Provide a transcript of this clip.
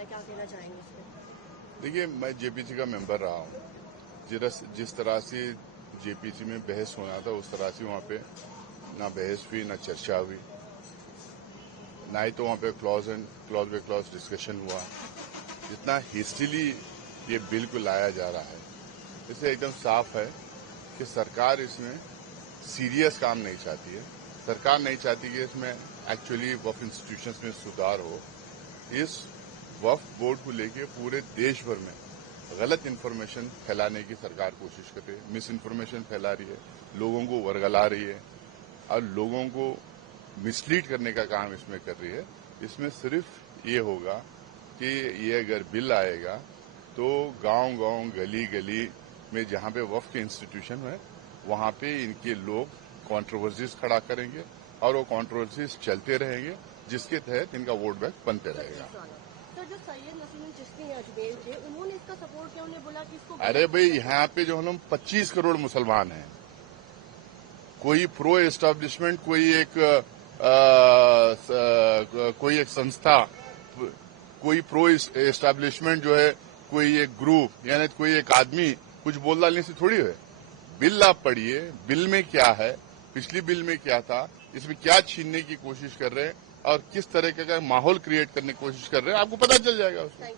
है, क्या कहना चाहेंगे इस पर? देखिए, मैं जेपीसी का मेंबर रहा हूँ। जिस तरह से जेपीसी में बहस होना था उस तरह से वहाँ पे ना बहस हुई ना चर्चा हुई, ना ही तो वहाँ पे क्लॉज बाय क्लॉज डिस्कशन हुआ। जितना हिस्ट्रीली ये बिल को लाया जा रहा है, इससे एकदम साफ है कि सरकार इसमें सीरियस काम नहीं चाहती है। सरकार नहीं चाहती कि इसमें एक्चुअली वक्फ इंस्टीट्यूशंस में सुधार हो। इस वक्फ बोर्ड को लेके पूरे देश भर में गलत इन्फॉर्मेशन फैलाने की सरकार कोशिश कर रही है, मिस इन्फॉर्मेशन फैला रही है, लोगों को वर्गला रही है और लोगों को मिसलीड करने का काम इसमें कर रही है। इसमें सिर्फ ये होगा कि ये अगर बिल आएगा तो गांव-गांव, गली-गली में जहां पे वक्फ के इंस्टीट्यूशन है वहां पे इनके लोग कॉन्ट्रोवर्सीज खड़ा करेंगे और वो कॉन्ट्रोवर्सीज चलते रहेंगे, जिसके तहत इनका वोट बैंक बनते रहेगा। सर, जो सैयद नसीरुद्दीन चिश्ती अजमेर थे, उन्होंने इसका सपोर्ट किया, उन्होंने बोला कि इसको अरे भाई, यहाँ पे जो हम 25 करोड़ मुसलमान हैं, कोई प्रो एस्टैब्लिशमेंट, कोई एक संस्था, कोई प्रो एस्टैब्लिशमेंट जो है, कोई एक ग्रुप यानी कोई एक आदमी कुछ बोल डालने से थोड़ी है। बिल आप पढ़िए, बिल में क्या है, पिछली बिल में क्या था, इसमें क्या छीनने की कोशिश कर रहे हैं और किस तरह का माहौल क्रिएट करने की कोशिश कर रहे हैं, आपको पता चल जाएगा उसमें।